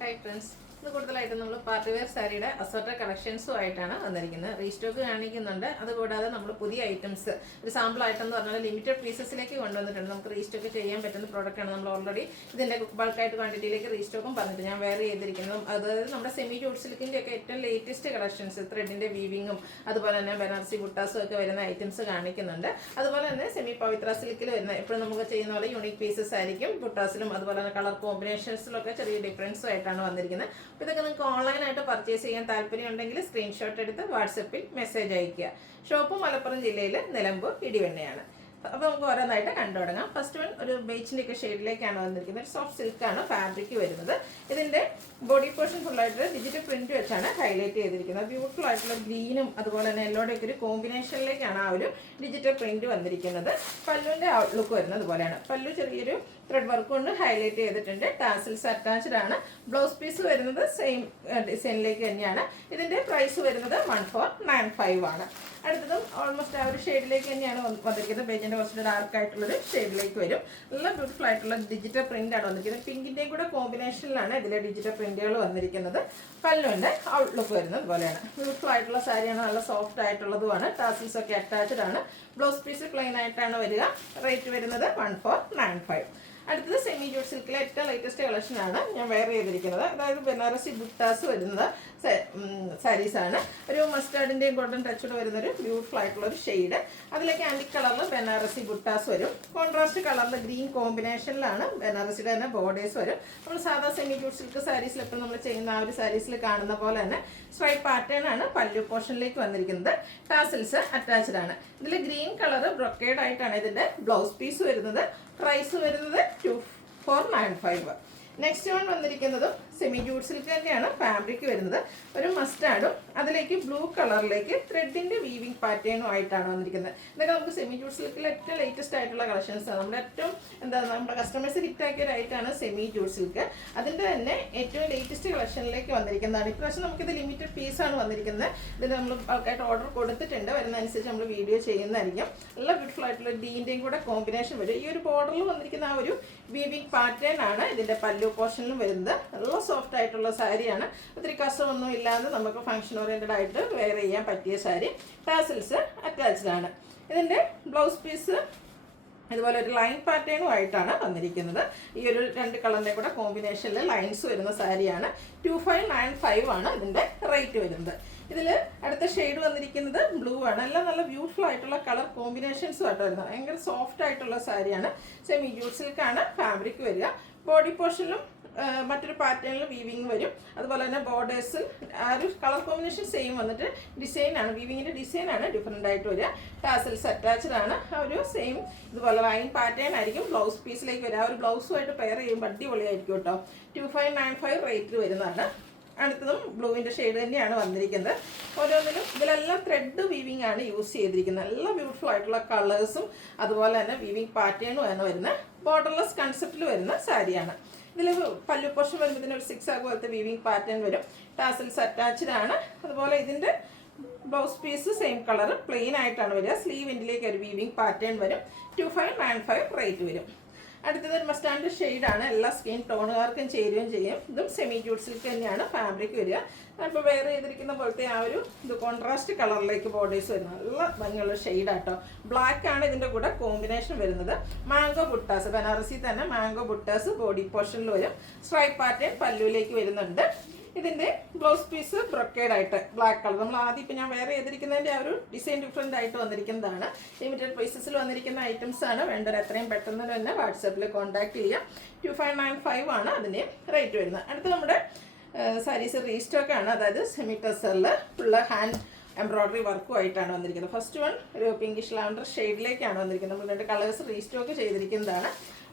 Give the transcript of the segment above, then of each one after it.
Hi friends. ഇന്ന് കൂടുതലായിട്ട് നമ്മൾ പാർട്ടി വെയർ സാരിയുടെ അസോർട്ടഡ് കളക്ഷൻസുമായിട്ടാണ് വന്നിരിക്കുന്നത്. റീസ്റ്റോക്ക് കാണിക്കുന്നുണ്ട്. അതുകൂടാതെ നമ്മൾ പുതിയ ഐറ്റംസ് ഒരു സാമ്പിൾ ഐറ്റം എന്ന് പറഞ്ഞാൽ ലിമിറ്റഡ് പീസസിലേക്ക് കൊണ്ടുവന്നിട്ടുണ്ട്. നമുക്ക് റീസ്റ്റോക്ക് ചെയ്യാൻ പറ്റുന്ന പ്രോഡക്റ്റാണ്. നമ്മൾ ഓൾറെഡി ഇതിൻ്റെ ബൾക്കായിട്ട് ക്വാണ്ടിറ്റിയിലേക്ക് റീസ്റ്റോക്കും പറഞ്ഞിട്ട് ഞാൻ വേറെ ചെയ്തിരിക്കുന്നതും അതായത് നമ്മുടെ സെമി ജൂട്ട് സിൽക്കിൻ്റെ ഒക്കെ ഏറ്റവും ലേറ്റസ്റ്റ് കളക്ഷൻസ് ത്രെഡിൻ്റെ വീവിങ്ങും അതുപോലെ തന്നെ ബനാറസി ബുട്ടാസും ഒക്കെ വരുന്ന ഐറ്റംസ് കാണിക്കുന്നുണ്ട്. അതുപോലെ തന്നെ സെമി പവിത്ര സിൽക്കിൽ വരുന്ന എപ്പോഴും നമുക്ക് ചെയ്യുന്ന പോലെ യൂണിക് പീസസ് ആയിരിക്കും. ബുട്ടാസിലും അതുപോലെ തന്നെ കളർ കോമ്പിനേഷൻസിലൊക്കെ ചെറിയ ഡിഫറൻസും ആയിട്ടാണ് വന്നിരിക്കുന്നത്. അപ്പോൾ ഇതൊക്കെ നിങ്ങൾക്ക് ഓൺലൈനായിട്ട് പർച്ചേസ് ചെയ്യാൻ താല്പര്യമുണ്ടെങ്കിൽ സ്ക്രീൻഷോട്ട് എടുത്ത് വാട്സപ്പിൽ മെസ്സേജ് അയയ്ക്കുക. ഷോപ്പ് മലപ്പുറം ജില്ലയിൽ നിലമ്പൂർ ഇടിവെണ്ണയാണ്. അപ്പോൾ നമുക്ക് ഓരോന്നായിട്ട് കണ്ടു തുടങ്ങാം. ഫസ്റ്റ് വൺ ഒരു ബേച്ചിൻ്റെ ഒക്കെ ഷെയ്ഡിലേക്കാണ് വന്നിരിക്കുന്നത്. ഒരു സോഫ്റ്റ് സിൽക്കാണ് ഫാബ്രിക് വരുന്നത്. ഇതിൻ്റെ ബോഡി പോർഷൻ ഫുള്ളായിട്ട് ഡിജിറ്റൽ പ്രിന്റ് വെച്ചാണ് ഹൈലൈറ്റ് ചെയ്തിരിക്കുന്നത്. ബ്യൂട്ടിഫുൾ ആയിട്ടുള്ള ഗ്രീനും അതുപോലെ തന്നെ യെല്ലോയുടെ ഒക്കെ ഒരു കോമ്പിനേഷനിലേക്കാണ് ആ ഒരു ഡിജിറ്റൽ പ്രിന്റ് വന്നിരിക്കുന്നത്. പല്ലുവിൻ്റെ ഔട്ട്ലുക്ക് വരുന്നത് പോലെയാണ്. പല്ലു ചെറിയൊരു ത്രെഡ് വർക്ക് കൊണ്ട് ഹൈലൈറ്റ് ചെയ്തിട്ടുണ്ട്. ടാസിൽസ് അറ്റാച്ച്ഡ് ആണ്. ബ്ലൗസ് പീസ് വരുന്നത് സെയിം ഡിസൈനിലേക്ക് തന്നെയാണ്. ഇതിൻ്റെ പ്രൈസ് വരുന്നത് 1495 ആണ്. അടുത്തതും ഓൾമോസ്റ്റ് ആ ഒരു ഷെയ്ഡിലേക്ക് തന്നെയാണ് വന്നിരിക്കുന്നത്. ബേജിൻ്റെ കുറച്ച് ഡാർക്ക് ആയിട്ടുള്ളൊരു ഷെയ്ഡിലേക്ക് വരും. നല്ല ബ്യൂട്ടിഫുൾ ആയിട്ടുള്ള ഡിജിറ്റൽ പ്രിന്റ് ആണ് വന്നിരിക്കുന്നത്. പിങ്കിൻ്റെയും കൂടെ കോമ്പിനേഷനിലാണ് ഇതിലെ ഡിജിറ്റൽ പ്രിന്റുകൾ വന്നിരിക്കുന്നത്. പല്ലുവിൻ്റെ ഔട്ട്ലുക്ക് വരുന്നത് പോലെയാണ്. ബ്യൂട്ടിഫുൾ ആയിട്ടുള്ള സാരിയാണ്. നല്ല സോഫ്റ്റ് ആയിട്ടുള്ളതുമാണ്. ടാസിൽസ് ഒക്കെ അറ്റാച്ച്ഡ് ആണ്. ബ്ലൗസ് പീസ് പ്ലെയിൻ ആയിട്ടാണ് വരിക. റേറ്റ് വരുന്നത് 1495. അടുത്തത് സെമി ജൂട്ട് സിൽക്കിലെ ഏറ്റവും ലേറ്റസ്റ്റ് കളക്ഷനാണ് ഞാൻ വെയർ ചെയ്തിരിക്കുന്നത്. അതായത് ബനാറസി ബുട്ടാസ് വരുന്നത് സാരീസാണ്. ഒരു മസ്റ്റാർഡിൻ്റെയും ഗോൾഡൻ ടച്ചോട് വരുന്നൊരു ബ്യൂട്ടിഫുൾ ആയിട്ടുള്ള ഒരു ഷെയ്ഡ്. അതിലേക്ക് ആൻറ്റി കളറിൽ ബനാറസി ബുട്ടാസ് വരും. കോൺട്രാസ്റ്റ് കളറിൽ ഗ്രീൻ കോമ്പിനേഷനിലാണ് ബനാറസിയുടെ തന്നെ ബോർഡേഴ്സ് വരും. നമ്മൾ സാധാ സെമി ജൂട്ട് സിൽക്ക് സാരീസിൽ എപ്പോഴും നമ്മൾ ചെയ്യുന്ന ആ ഒരു സാരീസിൽ കാണുന്ന പോലെ തന്നെ സ്ട്രൈപ്പ് പാറ്റേൺ ആണ് പല്ലു പോർഷനിലേക്ക് വന്നിരിക്കുന്നത്. ടാസിൽസ് അറ്റാച്ച്ഡ് ആണ്. ഇതിൽ ഗ്രീൻ കളർ ബ്രൊക്കേഡ് ആയിട്ടാണ് ഇതിൻ്റെ ബ്ലൗസ് പീസ് വരുന്നത്. പ്രൈസ് വരുന്നത് 2495. നെക്സ്റ്റ് വൺ വന്നിരിക്കുന്നതും സെമി ജൂട്ട് സിൽക്ക് തന്നെയാണ് ഫാബ്രിക് വരുന്നത്. ഒരു മസ്റ്റാർഡും അതിലേക്ക് ബ്ലൂ കളറിലേക്ക് ത്രെഡിൻ്റെ വീവിങ് പാറ്റേണും ആയിട്ടാണ് വന്നിരിക്കുന്നത്. ഇതൊക്കെ നമുക്ക് സെമി ജൂട്ട് സിൽക്കിൽ ഏറ്റവും ലേറ്റസ്റ്റ് ആയിട്ടുള്ള കളക്ഷൻസ് ആണ്. നമ്മുടെ ഏറ്റവും നമ്മുടെ കസ്റ്റമേഴ്സ് ഹിറ്റാക്കിയ ഒരു ഐറ്റാണ് സെമി ജൂട്ട് സിൽക്ക്. അതിൻ്റെ തന്നെ ഏറ്റവും ലേറ്റസ്റ്റ് കളക്ഷനിലേക്ക് വന്നിരിക്കുന്നതാണ്. ഇപ്രാവശ്യം നമുക്കിത് ലിമിറ്റഡ് പീസാണ് വന്നിരിക്കുന്നത്. ഇതിന് നമ്മൾ ആൾക്കായിട്ട് ഓർഡർ കൊടുത്തിട്ടുണ്ട്. വരുന്നതനുസരിച്ച് നമ്മൾ വീഡിയോ ചെയ്യുന്നതായിരിക്കും. നല്ല ബ്യൂട്ടിഫുൾ ആയിട്ടുള്ള ഡീൻ്റെയും കൂടെ കോമ്പിനേഷൻ വരും. ഈ ഒരു ബോർഡറിൽ വന്നിരിക്കുന്ന ആ ഒരു വീവിങ് പാറ്റേൺ ആണ് ഇതിൻ്റെ പല്ലു പോർഷനിലും വരുന്നത്. നല്ല സോഫ്റ്റ് ആയിട്ടുള്ള സാരിയാണ്. ഒത്തിരി കസമൊന്നും ഇല്ലാതെ നമുക്ക് ഫംഗ്ഷൻ ഓറിയൻറ്റഡ് ആയിട്ട് വെയർ ചെയ്യാൻ പറ്റിയ സാരി. ടാസിൽസ് അറ്റാച്ച്ഡ് ആണ്. ഇതിൻ്റെ ബ്ലൗസ് പീസ് ഇതുപോലെ ഒരു ലൈൻ പാറ്റേണും ആയിട്ടാണ് വന്നിരിക്കുന്നത്. ഈ ഒരു രണ്ട് കളറിൻ്റെ കൂടെ കോമ്പിനേഷനിൽ ലൈൻസ് വരുന്ന സാരിയാണ്. 2595 ആണ് ഇതിൻ്റെ റേറ്റ് വരുന്നത്. ഇതിൽ അടുത്ത ഷെയ്ഡ് വന്നിരിക്കുന്നത് ബ്ലൂ ആണ്. എല്ലാം നല്ല ബ്യൂട്ടിഫുൾ ആയിട്ടുള്ള കളർ കോമ്പിനേഷൻസും ആയിട്ട് വരുന്നത്. ഭയങ്കര സോഫ്റ്റ് ആയിട്ടുള്ള സാരിയാണ്. സെമി ജൂട്ട് സിൽക്കാണ് ഫാബ്രിക് വരിക. ബോഡി പോർഷനിലും മറ്റൊരു പാറ്റേണിൽ വീവിങ് വരും. അതുപോലെ തന്നെ ബോർഡേഴ്സിൽ ആ ഒരു കളർ കോമ്പിനേഷൻ സെയിം വന്നിട്ട് ഡിസൈനാണ്, വീവിങ്ങിൻ്റെ ഡിസൈനാണ് ഡിഫറെൻ്റ് ആയിട്ട് വരിക. ടാസൽസ് അറ്റാച്ച്ഡ് ആണ്. ആ ഒരു സെയിം ഇതുപോലെ ലൈൻ പാറ്റേൺ ആയിരിക്കും ബ്ലൗസ് പീസിലേക്ക് വരിക. ആ ഒരു ബ്ലൗസുമായിട്ട് പെയർ ചെയ്യുമ്പോൾ അടിപൊളിയായിരിക്കും കേട്ടോ. 2595 റേറ്റിൽ വരുന്നതാണ്. അടുത്തതും ബ്ലൂവിൻ്റെ ഷെയ്ഡ് തന്നെയാണ് വന്നിരിക്കുന്നത്. ഓരോന്നിലും ഇതിലെല്ലാം ത്രെഡ് വീവിങ് ആണ് യൂസ് ചെയ്തിരിക്കുന്നത്. നല്ല ബ്യൂട്ടിഫുൾ ആയിട്ടുള്ള കളേഴ്സും അതുപോലെ തന്നെ വീവിങ് പാറ്റേണും ആണ് വരുന്ന ബോർഡർലെസ് കൺസെപ്റ്റിൽ വരുന്ന സാരിയാണ്. ഇതിൽ പല്ലു പോർഷൻ വരുമ്പോൾ ഇതിനൊരു 6 പോലത്തെ വീവിങ് പാറ്റേൺ വരും. ടാസൽസ് അറ്റാച്ച്ഡ് ആണ്. അതുപോലെ ഇതിൻ്റെ blouse piece same colour plain ആയിട്ടാണ് വരിക. സ്ലീവ് എൻഡിലേക്ക് ഒരു വീവിങ് പാറ്റേൺ വരും. 2595 റേറ്റ് വരും. അടുത്തത് ഒരു മസ്റ്റാൻഡ് ഷെയ്ഡാണ്. എല്ലാ സ്കിൻ ടോണുകാർക്കും ചേരുകയും ചെയ്യും. ഇതും സെമി ജൂട്ട് സിൽക്ക് തന്നെയാണ് ഫാബ്രിക് വരിക. ഇപ്പോൾ വെയർ ചെയ്തിരിക്കുന്ന പോലത്തെ ആ ഒരു കോൺട്രാസ്റ്റ് കളറിലേക്ക് ബോർഡേഴ്സ് വരുന്നത്. നല്ല ഭംഗിയുള്ള ഷെയ്ഡാട്ടോ. ബ്ലാക്ക് ആണ് ഇതിൻ്റെ കൂടെ കോമ്പിനേഷൻ വരുന്നത്. മാംഗോ ബുട്ടാസ്, ബനാറസി തന്നെ മാംഗോ ബുട്ടാസ് ബോഡി പോർഷനിൽ വരും. സ്ട്രൈപ്പ് പാറ്റേൺ പല്ലുവിലേക്ക് വരുന്നുണ്ട്. ഇതിൻ്റെ ബ്ലൗസ് പീസ് ബ്രൊക്കേഡ് ആയിട്ട് ബ്ലാക്ക് കളർ. നമ്മൾ ആദ്യം ഇപ്പോൾ ഞാൻ വേറെ ചെയ്തിരിക്കുന്നതിൻ്റെ ആ ഒരു ഡിസൈൻ ഡിഫറെൻ്റ് ആയിട്ട് വന്നിരിക്കുന്നതാണ്. ലിമിറ്റഡ് പീസസിൽ വന്നിരിക്കുന്ന ഐറ്റംസ് ആണ്. വേണ്ടത് എത്രയും പെട്ടെന്ന് തന്നെ വാട്സാപ്പിൽ കോൺടാക്ട് ചെയ്യാം. 2595 ആണ് അതിന് റേറ്റ് വരുന്നത്. അടുത്ത് നമ്മുടെ സാരീസ് റീസ്റ്റോക്ക് ആണ്. അതായത് സെമി ടസറിൽ ഫുള്ള് ഹാൻഡ് എംബ്രോയ്ഡറി വർക്കും ആയിട്ടാണ് വന്നിരിക്കുന്നത്. ഫസ്റ്റ് വൺ ഒരു പിങ്കിഷ് ലാവൻഡർ ഷെയ്ഡിലേക്കാണ് വന്നിരിക്കുന്നത്. നമ്മൾ 2 കളേഴ്സ് റീസ്റ്റോക്ക് ചെയ്തിരിക്കുന്നതാണ്.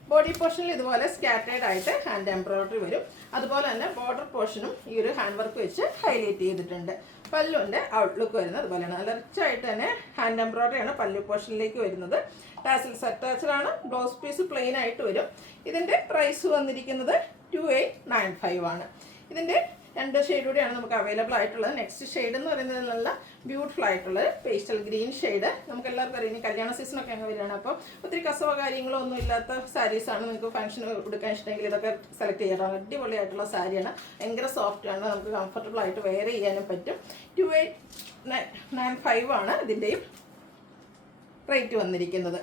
ബോഡി പോർഷനിൽ ഇതുപോലെ സ്കാറ്റേഡ് ആയിട്ട് ഹാൻഡ് എംബ്രോയ്ഡറി വരും. അതുപോലെ തന്നെ ബോർഡർ പോർഷനും ഈ ഒരു ഹാൻഡ് വർക്ക് വെച്ച് ഹൈലൈറ്റ് ചെയ്തിട്ടുണ്ട്. പല്ലുവിൻ്റെ ഔട്ട്ലുക്ക് വരുന്നത് അതുപോലെയാണ്. നല്ല റിച്ചായിട്ട് തന്നെ ഹാൻഡ് എംബ്രോയ്ഡറി ആണ് പല്ലു പോർഷനിലേക്ക് വരുന്നത്. ടാസിൽസ് അറ്റാച്ച്ഡ് ആണ്. ബ്ലൗസ് പീസ് പ്ലെയിൻ ആയിട്ട് വരും. ഇതിൻ്റെ പ്രൈസ് വന്നിരിക്കുന്നത് 2895 ആണ്. ഇതിൻ്റെ 2 ഷെയ്ഡ് കൂടിയാണ് നമുക്ക് അവൈലബിൾ ആയിട്ടുള്ളത്. നെക്സ്റ്റ് ഷെയ്ഡ് എന്ന് പറയുന്നത് നല്ല ബ്യൂട്ടിഫുൾ ആയിട്ടുള്ള പേസ്റ്റൽ ഗ്രീൻ ഷെയ്ഡ്. നമുക്ക് എല്ലാവർക്കും അറിയാം ഇനി കല്യാണ സീസണൊക്കെ അങ്ങ് വരികയാണ്. അപ്പോൾ ഒത്തിരി കസവ കാര്യങ്ങളോ ഒന്നും ഇല്ലാത്ത സാരീസാണ് നിങ്ങൾക്ക് ഫംഗ്ഷന് എടുക്കാൻ ഇഷ്ടമെങ്കിൽ ഇതൊക്കെ സെലക്ട് ചെയ്യാം. അടിപൊളിയായിട്ടുള്ള സാരിയാണ്, ഭയങ്കര സോഫ്റ്റ് ആണ്, നമുക്ക് കംഫർട്ടബിൾ ആയിട്ട് വെയർ ചെയ്യാനും പറ്റും. 2895 ആണ് ഇതിൻ്റെയും റേറ്റ് വന്നിരിക്കുന്നത്.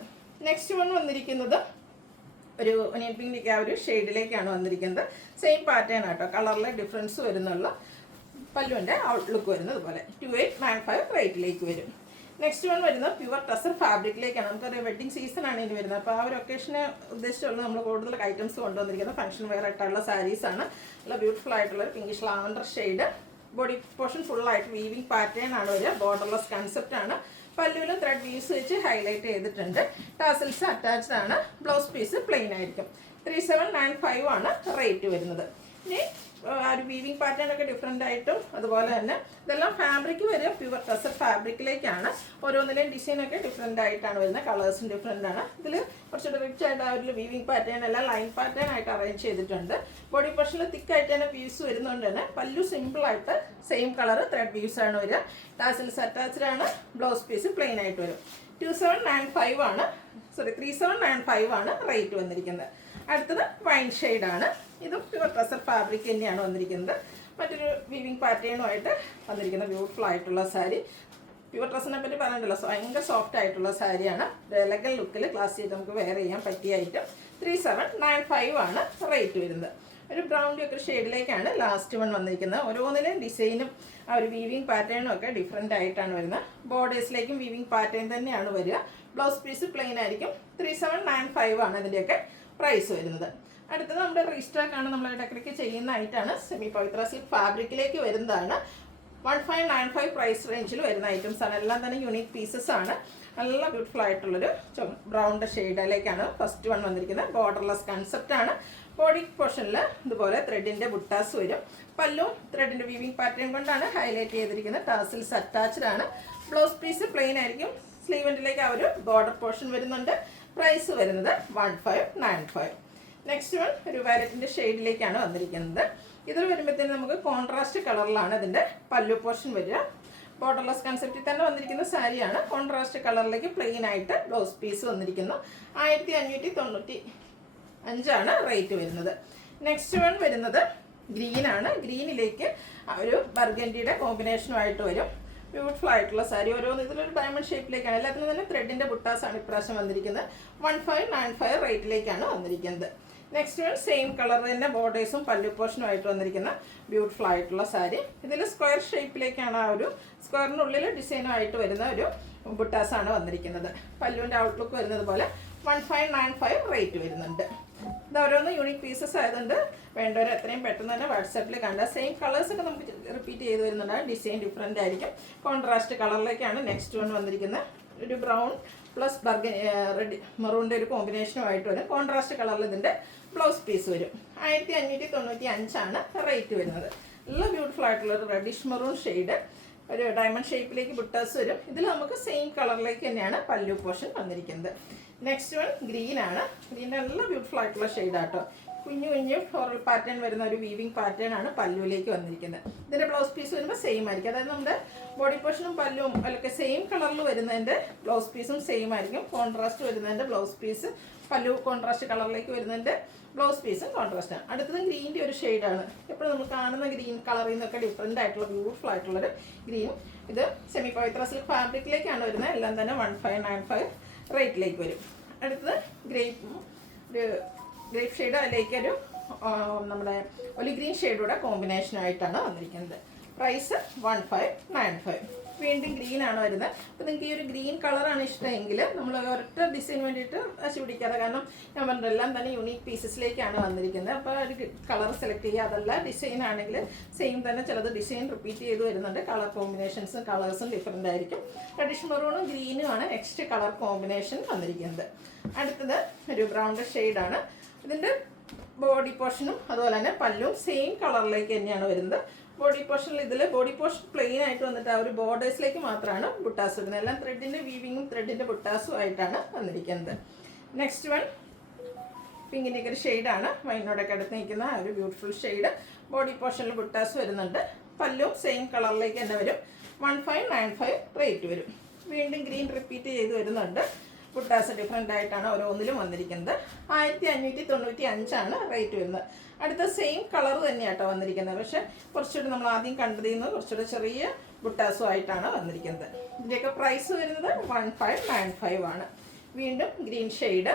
നെക്സ്റ്റ് വൺ വന്നിരിക്കുന്നത് ഒരു ഒനിയൻ പിങ്കിൻ്റെ ആ ഒരു ഷെയ്ഡിലേക്കാണ് വന്നിരിക്കുന്നത്. സെയിം പാറ്റേൺ ആട്ടോ, കളറിലെ ഡിഫറൻസ് വരുന്നുള്ള പല്ലുവിൻ്റെ ഔട്ട്ലുക്ക് വരുന്നത് പോലെ 2895 റേറ്റിലേക്ക് വരും. നെക്സ്റ്റ് വൺ വരുന്നത് പ്യുവർ ടസർ ഫാബ്രിക്കിലേക്കാണ്. നമുക്കറിയാം വെഡ്ഡിങ് സീസൺ ആണ് ഇനി വരുന്നത്. അപ്പോൾ ആ ഒരു ഒക്കേഷനെ ഉദ്ദേശിച്ചുള്ള നമ്മൾ കൂടുതൽ ഐറ്റംസ് കൊണ്ടുവന്നിരിക്കുന്നത് ഫംഗ്ഷൻ വെയർ ആയിട്ടുള്ള സാരീസാണ്. നല്ല ബ്യൂട്ടിഫുൾ ആയിട്ടുള്ള ഒരു pinkish lavender shade. Body portion ഫുള്ളായിട്ട് വീവിങ് പാറ്റേൺ ആണ് വരിക. ബോർഡർലെസ് കൺസെപ്റ്റ് ആണ്. പല്ലുവിലും ത്രെഡ് വീവ്സ് വെച്ച് ഹൈലൈറ്റ് ചെയ്തിട്ടുണ്ട്. ടാസൽസ് അറ്റാച്ച്ഡ് ആണ്. ബ്ലൗസ് പീസ് പ്ലെയിൻ ആയിരിക്കും. 3795 ആണ് റേറ്റ് വരുന്നത്. ഇനി ആ ഒരു വീവിങ് പാറ്റേൺ ഒക്കെ ഡിഫറെൻ്റ് ആയിട്ടും അതുപോലെ തന്നെ ഇതെല്ലാം ഫാബ്രിക് വരെ പ്യുവർ ടസർ ഫാബ്രിക്കിലേക്കാണ്. ഓരോന്നിലെയും ഡിസൈനൊക്കെ ഡിഫറെൻ്റ് ആയിട്ടാണ് വരുന്നത്. കളേഴ്സും ഡിഫറെൻ്റ് ആണ്. ഇതിൽ കുറച്ചുകൂടെ റിച്ച് ആയിട്ട് ആ ഒരു വീവിങ് പാറ്റേൺ എല്ലാം ലൈൻ പാറ്റേൺ ആയിട്ട് അറേഞ്ച് ചെയ്തിട്ടുണ്ട്. ബോഡി പോർഷനിൽ തിക്കായിട്ട് തന്നെ വ്യൂസ് വരുന്നതുകൊണ്ട് തന്നെ പല്ലു സിമ്പിളായിട്ട് സെയിം കളർ ത്രെഡ് വ്യൂസ് ആണ് വരിക. ടാസിൽസ് അറ്റാച്ച്ഡ് ആണ്. ബ്ലൗസ് പീസ് പ്ലെയിൻ ആയിട്ട് വരും. 3795 ആണ് റേറ്റ് വന്നിരിക്കുന്നത്. അടുത്തത് വൈൻ ഷെയ്ഡാണ്. ഇതും പ്യുവർ ടസർ ഫാബ്രിക് തന്നെയാണ് വന്നിരിക്കുന്നത്. മറ്റൊരു വീവിങ് പാറ്റേണുമായിട്ട് വന്നിരിക്കുന്ന ബ്യൂട്ടിഫുൾ ആയിട്ടുള്ള സാരി. പ്യുവർ ഡ്രസ്സിനെ പറ്റി പറയണ്ടല്ലോ, ഭയങ്കര സോഫ്റ്റ് ആയിട്ടുള്ള സാരിയാണ്. എലഗൻ ലുക്കിൽ ക്ലാസ് ചെയ്ത് നമുക്ക് വെയർ ചെയ്യാൻ പറ്റിയ ഐറ്റം. 3795 ആണ് റേറ്റ് വരുന്നത്. ഒരു ബ്രൗണിൻ്റെ ഒക്കെ ഷെയ്ഡിലേക്കാണ് ലാസ്റ്റ് വൺ വന്നിരിക്കുന്നത്. ഓരോന്നിലും ഡിസൈനും ആ ഒരു വീവിങ് പാറ്റേണും ഒക്കെ ഡിഫറെൻ്റ് ആയിട്ടാണ് വരുന്നത്. ബോർഡേഴ്സിലേക്കും വീവിങ് പാറ്റേൺ തന്നെയാണ് വരിക. ബ്ലൗസ് പീസ് പ്ലെയിൻ ആയിരിക്കും. 3795 ആണ് ഇതിൻ്റെയൊക്കെ പ്രൈസ് വരുന്നത്. അടുത്തത് നമ്മുടെ റീസ്റ്റോക്ക് ആണ്. നമ്മൾ ഇടയ്ക്കിടയ്ക്ക് ചെയ്യുന്ന ഐറ്റാണ്. സെമി പവിത്ര സിൽക്ക് ഫാബ്രിക്കിലേക്ക് വരുന്നതാണ്. 1595 പ്രൈസ് റേഞ്ചിൽ വരുന്ന ഐറ്റംസ് ആണ്. എല്ലാം തന്നെ യൂണീക്ക് പീസസ് ആണ്. നല്ല ബ്യൂട്ടിഫുൾ ആയിട്ടുള്ളൊരു ബ്രൗണിൻ്റെ ഷെയ്ഡിലേക്കാണ് ഫസ്റ്റ് വൺ വന്നിരിക്കുന്നത്. ബോർഡർലെസ് കൺസെപ്റ്റ് ആണ്. ബോഡി പോർഷനിൽ ഇതുപോലെ ത്രെഡിൻ്റെ ബുട്ടാസ് വരും. പല്ലും ത്രെഡിൻ്റെ വീവിങ് പാറ്റേൺ കൊണ്ടാണ് ഹൈലൈറ്റ് ചെയ്തിരിക്കുന്നത്. ടാസിൽസ് അറ്റാച്ച്ഡ് ആണ്. ബ്ലൗസ് പീസ് പ്ലെയിൻ ആയിരിക്കും. സ്ലീവെൻറ്റിലേക്ക് ആ ഒരു ബോർഡർ പോർഷൻ വരുന്നുണ്ട്. പ്രൈസ് വരുന്നത് 1595. നെക്സ്റ്റ് വൺ ഒരു വയലറ്റിൻ്റെ ഷെയ്ഡിലേക്കാണ് വന്നിരിക്കുന്നത്. ഇതിൽ വരുമ്പോഴത്തേനും നമുക്ക് കോൺട്രാസ്റ്റ് കളറിലാണ് ഇതിൻ്റെ പല്ലു പോർഷൻ വരിക. ബോർഡർലെസ് കൺസെപ്റ്റിൽ തന്നെ വന്നിരിക്കുന്ന സാരിയാണ്. കോൺട്രാസ്റ്റ് കളറിലേക്ക് പ്ലെയിൻ ആയിട്ട് ബ്ലൗസ് പീസ് വന്നിരിക്കുന്നു. 1595 ആണ് റേറ്റ് വരുന്നത്. നെക്സ്റ്റ് വൺ വരുന്നത് ഗ്രീനാണ്. ഗ്രീനിലേക്ക് ഒരു ബർഗൻഡിയുടെ കോമ്പിനേഷനുമായിട്ട് വരും. ബ്യൂട്ടിഫുൾ ആയിട്ടുള്ള സാരി. ഓരോന്ന് ഇതിലൊരു ഡയമണ്ട് ഷേപ്പിലേക്കാണ്. എല്ലാത്തിനും തന്നെ ത്രെഡിൻ്റെ ബുട്ടാസാണ് ഇപ്രാവശ്യം വന്നിരിക്കുന്നത്. 1595 റേറ്റിലേക്കാണ് വന്നിരിക്കുന്നത്. നെക്സ്റ്റ് വൺ സെയിം കളർ തന്നെ ബോർഡേഴ്സും പല്ലു പോർഷനുമായിട്ട് വന്നിരിക്കുന്ന ബ്യൂട്ടിഫുൾ ആയിട്ടുള്ള സാരി. ഇതിൽ സ്ക്വയർ ഷേപ്പിലേക്കാണ് ആ ഒരു സ്ക്വയറിനുള്ളിൽ ഡിസൈനുമായിട്ട് വരുന്ന ഒരു ബുട്ടാസാണ് വന്നിരിക്കുന്നത്. പല്ലുവിൻ്റെ ഔട്ട്ലുക്ക് വരുന്നത് പോലെ 1595 റേറ്റ് വരുന്നുണ്ട്. ഇത് ഓരോന്ന് യൂണിക് പീസസ് ആയതുകൊണ്ട് വേണ്ടവർ എത്രയും പെട്ടെന്ന് തന്നെ വാട്സാപ്പിൽ കണ്ട സെയിം കളേഴ്സൊക്കെ നമുക്ക് റിപ്പീറ്റ് ചെയ്ത് വരുന്നുണ്ട്. ഡിസൈൻ ഡിഫറെൻ്റ് ആയിരിക്കും. കോൺട്രാസ്റ്റ് കളറിലേക്കാണ് നെക്സ്റ്റ് വൺ വന്നിരിക്കുന്നത്. ഒരു ബ്രൗൺ പ്ലസ് റെഡ് മെറൂണിൻ്റെ ഒരു കോമ്പിനേഷനുമായിട്ട് വരും. കോൺട്രാസ്റ്റ് കളറിൽ ഇതിൻ്റെ ബ്ലൗസ് പീസ് വരും. 1595 ആണ് റേറ്റ് വരുന്നത്. നല്ല ബ്യൂട്ടിഫുൾ ആയിട്ടുള്ളൊരു റെഡിഷ് മെറൂൺ ഷെയ്ഡ്. ഒരു ഡയമണ്ട് ഷേപ്പിലേക്ക് ബുട്ടാസ് വരും. ഇതിൽ നമുക്ക് സെയിം കളറിലേക്ക് തന്നെയാണ് പല്ലു പോർഷൻ വന്നിരിക്കുന്നത്. നെക്സ്റ്റ് വൺ ഗ്രീനാണ്. ഗ്രീൻ നല്ല ബ്യൂട്ടിഫുൾ ആയിട്ടുള്ള ഷെയ്ഡാട്ടോ. കുഞ്ഞു കുഞ്ഞു ഫ്ലോറൽ പാറ്റേൺ വരുന്ന ഒരു വീവിങ് പാറ്റേൺ ആണ് പല്ലുവിലേക്ക് വന്നിരിക്കുന്നത്. ഇതിൻ്റെ ബ്ലൗസ് പീസ് വരുമ്പോൾ സെയിം ആയിരിക്കും. അതായത് നമ്മുടെ ബോഡി പോർഷനും പല്ലും അതൊക്കെ സെയിം കളറിൽ വരുന്നതിൻ്റെ ബ്ലൗസ് പീസും സെയിം ആയിരിക്കും. കോൺട്രാസ്റ്റ് വരുന്നതിൻ്റെ ബ്ലൗസ് പീസ് പല്ലു കോൺട്രാസ്റ്റ് കളറിലേക്ക് വരുന്നതിൻ്റെ ബ്ലൗസ് പീസും കോൺട്രാസ്റ്റാണ്. അടുത്തത് ഗ്രീൻ്റെ ഒരു ഷെയ്ഡാണ്. എപ്പോഴും നമ്മൾ കാണുന്ന ഗ്രീൻ കളറിൽ നിന്നൊക്കെ ഡിഫറെൻ്റ് ആയിട്ടുള്ള ബ്യൂട്ടിഫുൾ ആയിട്ടുള്ളൊരു ഗ്രീൻ. ഇത് സെമി പവിത്ര സിൽക്ക് ഫാബ്രിക്കിലേക്കാണ് വരുന്നത്. എല്ലാം തന്നെ 1595 റേറ്റിലേക്ക് വരും. അടുത്തത് ഗ്രേപ്പ് ഷെയ്ഡ്, അതിലേക്ക് ഒരു നമ്മുടെ ഒലി ഗ്രീൻ ഷെയ്ഡൂടെ കോമ്പിനേഷനായിട്ടാണ് വന്നിരിക്കുന്നത്. പ്രൈസ് 1595. വീണ്ടും ഗ്രീനാണ് വരുന്നത്. അപ്പോൾ നിങ്ങൾക്ക് ഈ ഒരു ഗ്രീൻ കളറാണ് ഇഷ്ടമെങ്കിൽ നമ്മൾ ഒരൊറ്റ ഡിസൈൻ വേണ്ടിയിട്ട് അശി പിടിക്കാതെ, കാരണം ഞാൻ പറഞ്ഞതെല്ലാം തന്നെ യൂണീക്ക് പീസസിലേക്കാണ് വന്നിരിക്കുന്നത്. അപ്പോൾ ഒരു കളർ സെലക്ട് ചെയ്യുക. അതല്ല ഡിസൈൻ ആണെങ്കിൽ സെയിം തന്നെ ചിലത് ഡിസൈൻ റിപ്പീറ്റ് ചെയ്ത് വരുന്നുണ്ട്. കളർ കോമ്പിനേഷൻസും കളേഴ്സും ഡിഫറെൻ്റ് ആയിരിക്കും. റെഡിഷ് മെറൂണും ഗ്രീനുമാണ് നെക്സ്റ്റ് കളർ കോമ്പിനേഷൻ വന്നിരിക്കുന്നത്. അടുത്തത് ഒരു ബ്രൗണിൻ്റെ ഷെയ്ഡാണ്. ഇതിൻ്റെ ബോഡി പോർഷനും അതുപോലെ തന്നെ പല്ലും സെയിം കളറിലേക്ക് തന്നെയാണ് വരുന്നത്. ബോഡി പോർഷനിൽ ഇതിൽ ബോഡി പോർഷൻ പ്ലെയിൻ ആയിട്ട് വന്നിട്ട് ആ ഒരു ബോർഡേഴ്സിലേക്ക് മാത്രമാണ് ബുട്ടാസ് വരുന്നത്. എല്ലാം ത്രെഡിൻ്റെ വീവിങ്ങും ത്രെഡിൻ്റെ ബുട്ടാസും ആയിട്ടാണ് വന്നിരിക്കുന്നത്. നെക്സ്റ്റ് വൺ പിങ്കിൻ്റെയൊക്കെ ഒരു ഷെയ്ഡാണ്. വൈനോടൊക്കെ അടുത്ത് നിൽക്കുന്ന ആ ഒരു ബ്യൂട്ടിഫുൾ ഷെയ്ഡ്. ബോഡി പോർഷനിൽ ബുട്ടാസ് വരുന്നുണ്ട്. പല്ലും സെയിം കളറിലേക്ക് തന്നെ വരും. 1595 റേറ്റ് വരും. വീണ്ടും ഗ്രീൻ റിപ്പീറ്റ് ചെയ്ത് വരുന്നുണ്ട്. ബുട്ടാസ് ഡിഫറെൻ്റ് ആയിട്ടാണ് ഓരോന്നിലും വന്നിരിക്കുന്നത്. 1595 റേറ്റ് വരുന്നത്. അടുത്ത സെയിം കളർ തന്നെയാട്ടോ വന്നിരിക്കുന്നത്. പക്ഷേ കുറച്ചുകൂടി നമ്മൾ ആദ്യം കണ്ടതിൽ നിന്ന് കുറച്ചുകൂടി ചെറിയ ബുട്ടാസും ആയിട്ടാണ് വന്നിരിക്കുന്നത്. ഇതിൻ്റെയൊക്കെ പ്രൈസ് വരുന്നത് 1595 ആണ്. വീണ്ടും ഗ്രീൻ ഷെയ്ഡ്.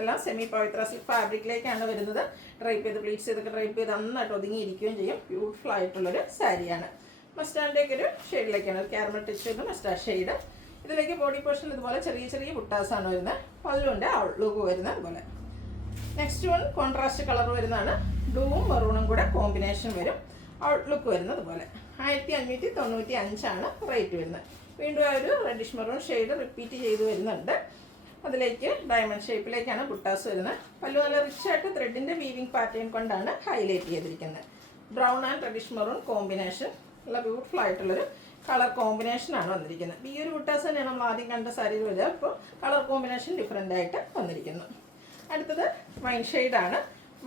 എല്ലാം സെമി പവിത്ര സിൽക്ക് ഫാബ്രിക്കിലേക്കാണ് വരുന്നത്. ഡ്രൈപ്പ് ചെയ്ത് പ്ലീറ്റ്സ് ചെയ്തൊക്കെ ഡ്രൈപ്പ് ചെയ്ത് നന്നായിട്ട് ഒതുങ്ങിയിരിക്കുകയും ചെയ്യും. ബ്യൂട്ടിഫുൾ ആയിട്ടുള്ളൊരു സാരിയാണ്. മസ്റ്റാർഡിൻ്റെയൊക്കെ ഒരു ഷെയ്ഡിലേക്കാണ്. കാരമൽ ടച്ച് വരുന്ന മസ്റ്റാർഡ് ഷെയ്ഡ്. ഇതിലേക്ക് ബോഡി പോർഷൻ ഇതുപോലെ ചെറിയ ചെറിയ ബുട്ടാസാണ് വരുന്നത്. പല്ലുവിൻ്റെ ഔട്ട്ലുക്ക് വരുന്നത് പോലെ. നെക്സ്റ്റ് വൺ കോൺട്രാസ്റ്റ് കളർ വരുന്നതാണ്. ബ്ലൂവും മെറൂണും കൂടെ കോമ്പിനേഷൻ വരും. ഔട്ട്ലുക്ക് വരുന്നത് പോലെ. 1595 റേറ്റ് വരുന്നത്. വീണ്ടും ആ ഒരു റെഡിഷ് മെറൂൺ ഷെയ്ഡ് റിപ്പീറ്റ് ചെയ്ത് വരുന്നുണ്ട്. അതിലേക്ക് ഡയമണ്ട് ഷേപ്പിലേക്കാണ് ബുട്ടാസ് വരുന്നത്. പല്ലു നല്ല റിച്ച് ആയിട്ട് ത്രെഡിൻ്റെ വീവിങ് പാറ്റേൺ കൊണ്ടാണ് ഹൈലൈറ്റ് ചെയ്തിരിക്കുന്നത്. Brown and reddish maroon combination. നല്ല ബ്യൂട്ടിഫുൾ ആയിട്ടുള്ളൊരു കളർ കോമ്പിനേഷനാണ് വന്നിരിക്കുന്നത്. ഈ ഒരു ബുട്ടാസ് തന്നെയാണ് നമ്മൾ ആദ്യം കണ്ട സാരിയിൽ വരിക. അപ്പോൾ കളർ കോമ്പിനേഷൻ ഡിഫറെൻ്റ് ആയിട്ട് വന്നിരിക്കുന്നു. അടുത്തത് വൈൻ ഷെയ്ഡാണ്.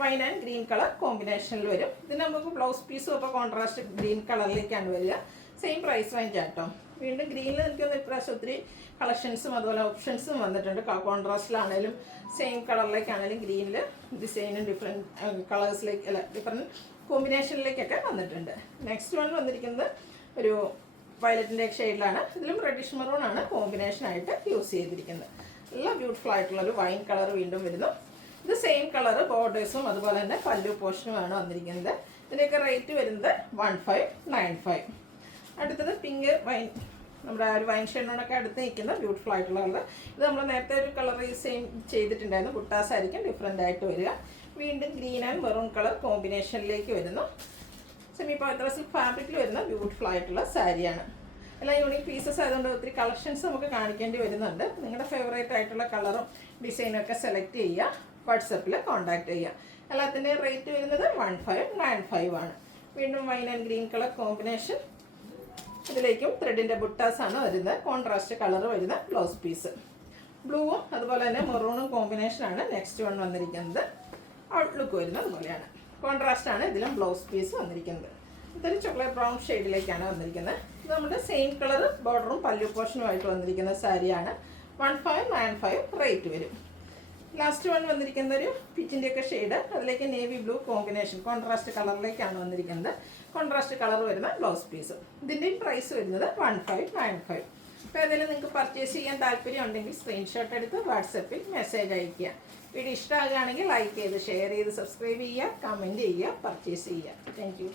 വൈൻ ആൻഡ് ഗ്രീൻ കളർ കോമ്പിനേഷനിൽ വരും. ഇതിന് നമുക്ക് ബ്ലൗസ് പീസും അപ്പോൾ കോൺട്രാസ്റ്റ് ഗ്രീൻ കളറിലേക്കാണ് വരിക. സെയിം പ്രൈസ് റേഞ്ച് ആട്ടോ. വീണ്ടും ഗ്രീനിൽ എനിക്കൊന്ന് ഇപ്രാവശ്യം ഒത്തിരി കളക്ഷൻസും അതുപോലെ ഓപ്ഷൻസും വന്നിട്ടുണ്ട്. കോൺട്രാസ്റ്റിലാണേലും സെയിം കളറിലേക്കാണേലും ഗ്രീനിൽ ഡിസൈനും ഡിഫറെൻറ്റ് കളേഴ്സിലേക്ക് അല്ല ഡിഫറെൻറ്റ് കോമ്പിനേഷനിലേക്കൊക്കെ വന്നിട്ടുണ്ട്. നെക്സ്റ്റ് വൺ വന്നിരിക്കുന്നത് ഒരു വയലറ്റിൻ്റെ ഷെയ്ഡിലാണ്. ഇതിലും റെഡിഷ് മെറൂൺ ആണ് കോമ്പിനേഷനായിട്ട് യൂസ് ചെയ്തിരിക്കുന്നത്. നല്ല ബ്യൂട്ടിഫുൾ ആയിട്ടുള്ളൊരു വൈൻ കളർ വീണ്ടും വരുന്നു. ഇത് സെയിം കളർ ബോർഡേഴ്സും അതുപോലെ തന്നെ പല്ലു പോർഷനുമാണ് വന്നിരിക്കുന്നത്. ഇതിൻ്റെയൊക്കെ റേറ്റ് വരുന്നത് 1595. അടുത്തത് പിങ്ക് വൈൻ. നമ്മുടെ ആ ഒരു വൈൻ ഷെയ്ഡിനോടൊക്കെ അടുത്ത് നിൽക്കുന്ന ബ്യൂട്ടിഫുൾ ആയിട്ടുള്ള കളർ. ഇത് നമ്മൾ നേരത്തെ ഒരു കളർ സെയിം ചെയ്തിട്ടുണ്ടായിരുന്നു. ബുട്ടാസ് ആയിരിക്കും ഡിഫറെൻ്റ് ആയിട്ട് വരിക. വീണ്ടും ഗ്രീൻ ആൻഡ് മെറൂൺ കളർ കോമ്പിനേഷനിലേക്ക് വരുന്നു. സെമി പവിത്ര സിൽക്ക് ഫാബ്രിക്കിൽ വരുന്ന ബ്യൂട്ടിഫുൾ ആയിട്ടുള്ള സാരിയാണ്. എല്ലാം യൂണിക് പീസസ് ആയതുകൊണ്ട് ഒത്തിരി കളക്ഷൻസ് നമുക്ക് കാണിക്കേണ്ടി വരുന്നുണ്ട്. നിങ്ങളുടെ ഫേവറേറ്റ് ആയിട്ടുള്ള കളറും ഡിസൈനും ഒക്കെ സെലക്ട് ചെയ്യുക. വാട്സപ്പിൽ കോൺടാക്ട് ചെയ്യുക. എല്ലാത്തിൻ്റെയും റേറ്റ് വരുന്നത് 1595 ആണ്. വീണ്ടും wine and green colour combination. ഇതിലേക്കും ത്രെഡിൻ്റെ ബുട്ടാസാണ് വരുന്നത്. കോൺട്രാസ്റ്റ് കളർ വരുന്ന ബ്ലൗസ് പീസ്. ബ്ലൂവും അതുപോലെ തന്നെ മെറൂണും കോമ്പിനേഷനാണ് നെക്സ്റ്റ് വൺ വന്നിരിക്കുന്നത്. ഔട്ട്ലുക്ക് വരുന്നത് അതുപോലെയാണ്. കോൺട്രാസ്റ്റ് ആണ് ഇതിലും ബ്ലൗസ് പീസ് വന്നിരിക്കുന്നത്. ഇതൊരു ചോക്ലേറ്റ് ബ്രൗൺ ഷെയ്ഡിലേക്കാണ് വന്നിരിക്കുന്നത്. ഇത് നമ്മുടെ സെയിം കളർ ബോർഡറും പല്ലു പോർഷനുമായിട്ട് വന്നിരിക്കുന്ന സാരിയാണ്. 1595 റേറ്റ് വരും. ലാസ്റ്റ് വൺ വന്നിരിക്കുന്ന ഒരു പിച്ചിൻ്റെയൊക്കെ ഷെയ്ഡ്. അതിലേക്ക് നേവി ബ്ലൂ കോമ്പിനേഷൻ കോൺട്രാസ്റ്റ് കളറിലേക്കാണ് വന്നിരിക്കുന്നത്. കോൺട്രാസ്റ്റ് കളർ വരുന്ന ബ്ലൗസ് പീസ്. ഇതിൻ്റെയും പ്രൈസ് വരുന്നത് 1595. അപ്പോൾ ഏതെങ്കിലും നിങ്ങൾക്ക് പർച്ചേസ് ചെയ്യാൻ താല്പര്യം ഉണ്ടെങ്കിൽ സ്ക്രീൻഷോട്ട് എടുത്ത് വാട്സപ്പിൽ മെസ്സേജ് അയയ്ക്കുക. വീഡിയോ ഇഷ്ടമാകുകയാണെങ്കിൽ ലൈക്ക് ചെയ്ത് ഷെയർ ചെയ്ത് സബ്സ്ക്രൈബ് ചെയ്യുക, കമൻറ്റ് ചെയ്യുക, പർച്ചേസ് ചെയ്യുക. Thank you.